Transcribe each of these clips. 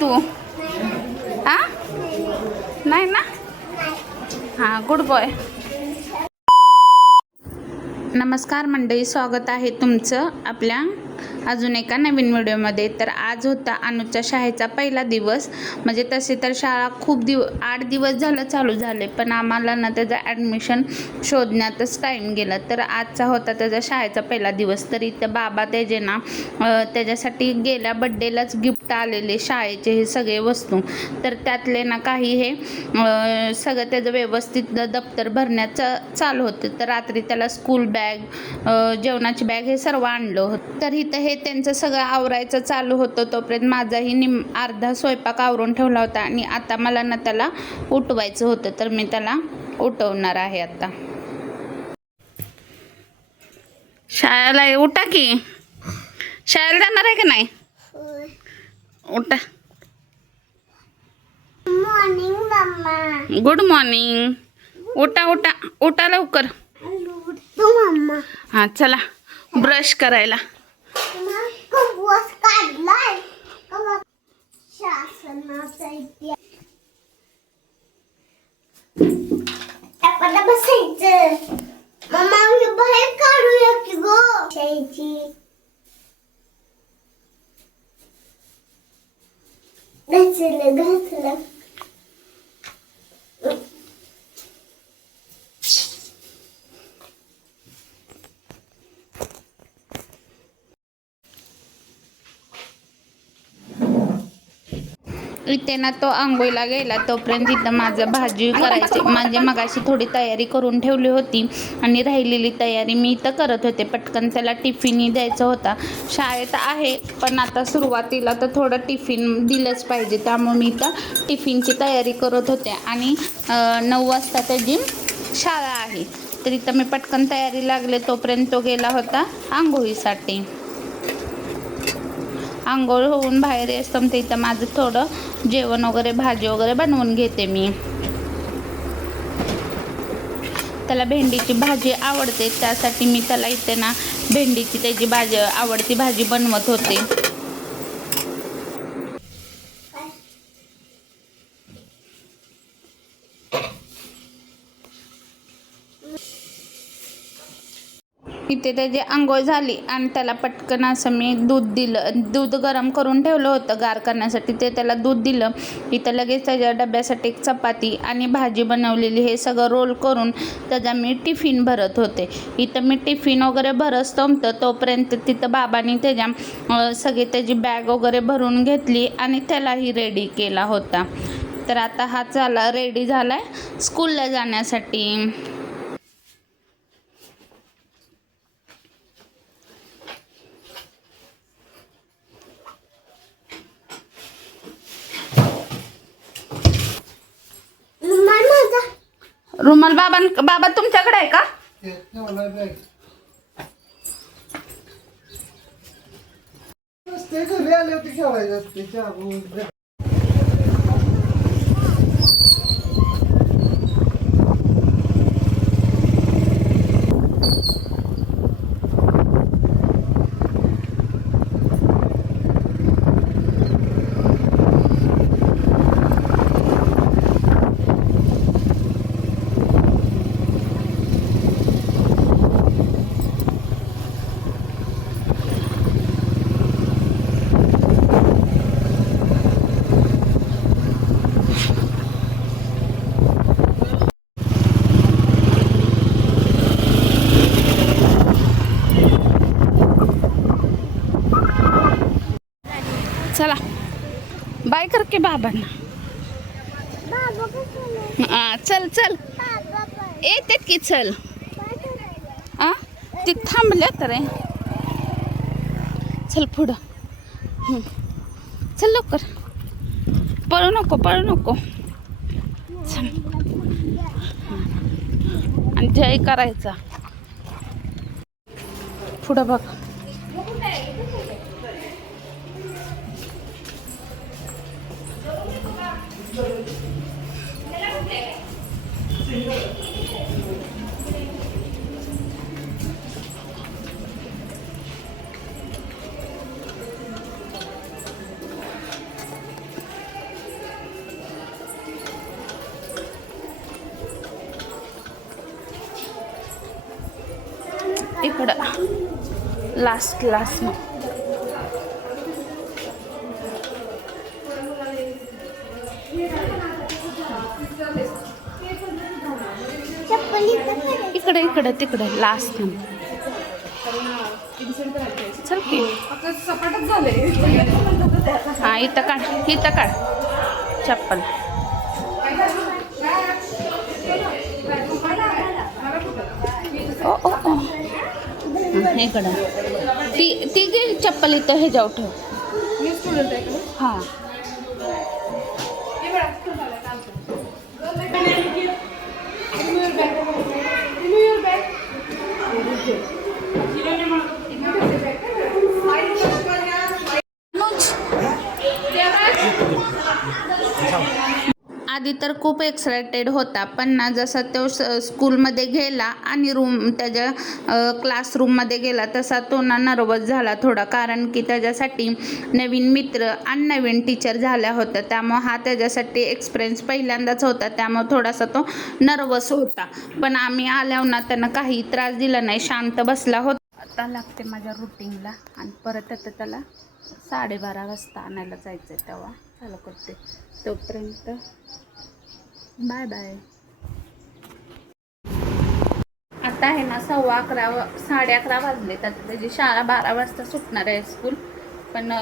तू? हा नाही ना. हां गुड बॉय. नमस्कार मंडळी, स्वागत आहे तुमचं आपल्या अजून एका नवीन व्हिडिओमध्ये. तर आज होता अनुच्या शाळेचा पहिला दिवस. म्हणजे तसे तर शाळा खूप 8 दिवस झालं चालू झाले, पण आम्हाला ना त्याचं ॲडमिशन शोधण्यातच टाईम गेला. तर आजचा होता त्याचा शाळेचा पहिला दिवस. तर इथं बाबा त्याचे ना त्याच्यासाठी गेल्या बड्डेलाच गिफ्ट आलेले शाळेचे हे सगळे वस्तू. तर त्यातले ना काही हे सगळं त्याचं व्यवस्थित दप्तर भरण्याचं चालू होतं. तर रात्री त्याला स्कूल बॅग, जेवणाची बॅग हे सर्व आणलं होतं. तर इथं हे त्यांचं सगळं आवरायचं चालू होतं. तोपर्यंत माझाही अर्धा स्वयंपाक आवरून ठेवला होता आणि आता मला ना त्याला उठवायचं होतं. तर मी त्याला उठवणार आहे आता. शाळेला उठा की, शाळेला जाणार आहे का नाही? उठा. Morning mamma. Good morning. उठा उठा उठा लवकर. तू मम्मा. हां चला ब्रश करायला. कबूस काढलाय शासनाचा इतिहास. आपण बसायचं. मम्मा मी बाहेर काढूया की गो शाळेची. घातलं. इथे ना तो आंघोळीला गेला तोपर्यंत इथं माझं भाजी करायची. म्हणजे मगाशी थोडी तयारी करून ठेवली होती आणि राहिलेली तयारी मी इथं करत होते. पटकन त्याला टिफिनही द्यायचा होता. शाळेत आहे पण आता सुरुवातीला तर थोडं टिफिन दिलंच पाहिजे, त्यामुळे मी इथं टिफिनची तयारी करत होते. आणि 9 वाजता त्याची शाळा आहे. तर इथं मी पटकन तयारी लागले तोपर्यंत तो गेला होता आंघोळीसाठी. आंघोळ होऊन बाहेर येतो तर इथं माझं थोडं जेवण वगैरे भाजी वगैरे बनवून घेते मी. त्याला भेंडीची भाजी आवडते, त्यासाठी मी त्याला इथे ना भेंडीची त्याची भाजी आवडती भाजी बनवत होते. इथे त्याची आंघोळ झाली आणि त्याला पटकन असं मी दूध दिलं. दूध गरम करून ठेवलं होतं गार करण्यासाठी, ते त्याला दूध दिलं. इथं लगेच त्याच्या डब्यासाठी एक चपाती आणि भाजी बनवलेली हे सगळं रोल करून त्याचा मी टिफिन भरत होते. इथं मी टिफिन वगैरे भरत तोपर्यंत तिथं बाबांनी त्याच्या सगळी त्याची बॅग वगैरे भरून घेतली आणि त्यालाही रेडी केला होता. तर आता हा चला रेडी झाला आहे स्कूलला जाण्यासाठी. रुमाल बाबा तुमच्याकडे आहे का? चला बाय कर के बाबांना. चल चल येते की चल. ते थांबल्या तर चल पुढं. चल लवकर, पळू नको चल. आणि जय करायचा पुढं बघ. लास्ट इकडे तिकडे लास्ट चल की हा इथं काढ चप्पल ओ इकडं ती घे चप्पल इथं हे जाऊ ठेव हां आधी तर खूप एक्सायटेड होता, पण ना जसा तो स्कूलमध्ये गेला आणि त्याच्या क्लासरूममध्ये गेला तसा तो ना नर्वस झाला थोडा, कारण की त्याच्यासाठी नवीन मित्र आणि नवीन टीचर झाल्या होत्या. त्यामुळे हा त्याच्यासाठी एक्सपिरियन्स पहिल्यांदाच होता, त्यामुळे थोडासा तो नर्वस होता. पण आम्ही आल्यावर ना त्यानं काही त्रास दिला नाही, शांत बसला होता. आता लागते माझ्या रुटीनला आणि परत आता त्याला 12:30 वाजता आणायला जायचं आहे, तेव्हा चालू करते. तोपर्यंत बाय बाय. आता आहे ना 11:15 वाजले. तर त्याची शाळा 12 वाजता सुटणार आहे स्कूल, पण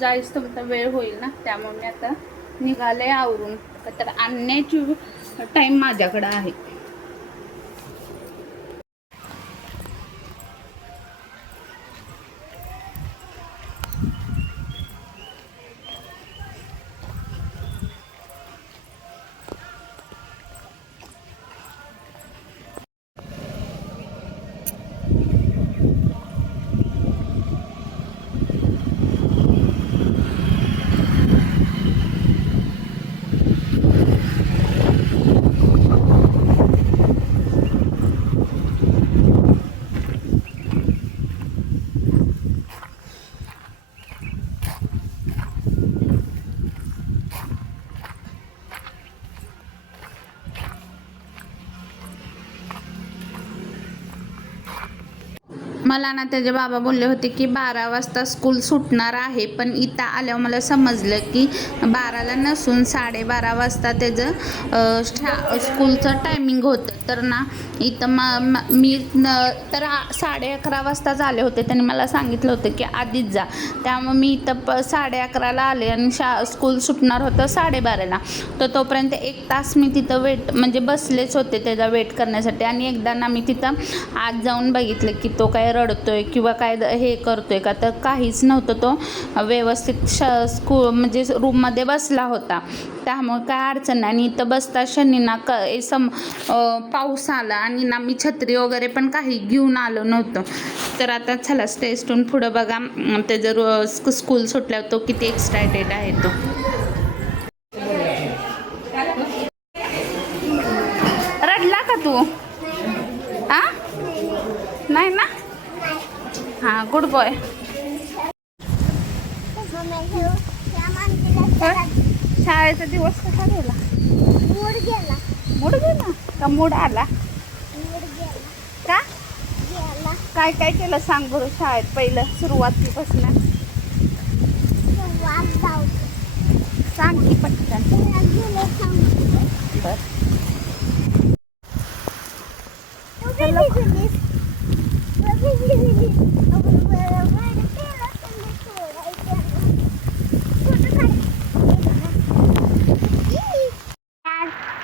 जायच तुमचा वेळ होईल ना, त्यामुळे मी आता निघाले आवरून. तर आणण्याची टाईम माझ्याकडं आहे. मला ना त्याचे बाबा बोलले होते की 12 वाजता स्कूल सुटणार आहे, पण इथं आल्यावर मला समजलं की 12ला नसून 12:30 वाजता त्याचं स्कूलचं टायमिंग होतं. तर ना इथं मी तर 11:30 वाजताच आले होते. त्यांनी मला सांगितलं होतं की आधीच जा, त्यामुळे मी इथं 11:30ला आले आणि स्कूल सुटणार होतं 12:30ला. तर तोपर्यंत 1 तास मी तिथं म्हणजे बसलेच होते त्याचा वेट करण्यासाठी. आणि एकदा ना मी तिथं आत जाऊन बघितलं की तो काय रडतोय किंवा काय हे करतोय का, तर काहीच नव्हतं. तो व्यवस्थित म्हणजे रूममध्ये बसला होता, त्यामुळे काय अडचण नाही. आणि इथं बसता शनी ना पाऊस आला आणि ना मी छत्री वगैरे पण काही घेऊन आलो नव्हतं. तर आता चला स्टेजतून पुढं बघा त्याचं स्कूल सुटल्यावर तो किती एक्सायटेड आहे. तो रडला का तू? नाही ना? हां, गुड बॉय. शाळेचा दिवस कसा गेला? मूड गेला का मूड आला? का? काय काय केलं सांग बरं शाळेत पहिलं सुरुवातीपासून? सांग की पटकन. बरं.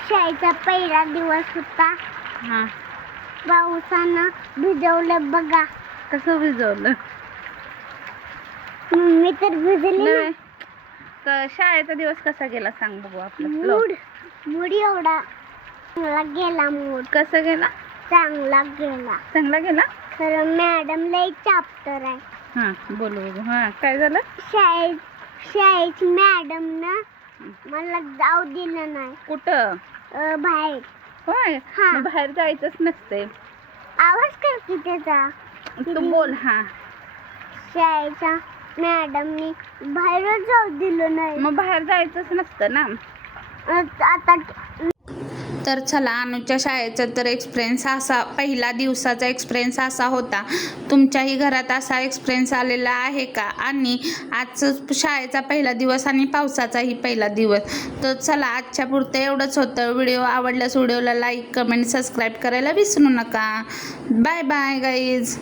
शाळेचा पहिला दिवस होता. हां, पावसानं भिजवलं बघा. कसं भिजवलं? मी तर भिजली. शाळेचा दिवस कसा गेला सांग बघू आपला. मूड एवढा चांगला गेला. मूड कसा गेला? चांगला गेला. खरं मॅडम लई चॅप्टर आहे. हां, बोलू बघू. हां, काय झालं? शाळेची मॅडम ना मला जाऊ दिलं नाही. कुठं? बाहेर. होय. हां. बाहेर जायचंच नसते. आवाज कर की त्याचा. तू बोल. हां, शाळेच्या मॅडमनी बाहेरच जाऊ दिलं नाही. मग बाहेर जायचंच नसतं ना. आता तर चला, अनुच्या शाळेचा तर एक्सपिरियन्स असा, पहिला दिवसाचा एक्सपिरियन्स असा होता. तुमच्याही घरात असा एक्सपिरियन्स आलेला आहे का? आणि आजचं शाळेचा पहिला दिवस आणि पावसाचाही पहिला दिवस. तर चला, आजच्या पुरतं एवढंच होतं. व्हिडिओ आवडल्यास व्हिडिओला लाईक, कमेंट, सबस्क्राईब करायला विसरू नका. Bye bye guys.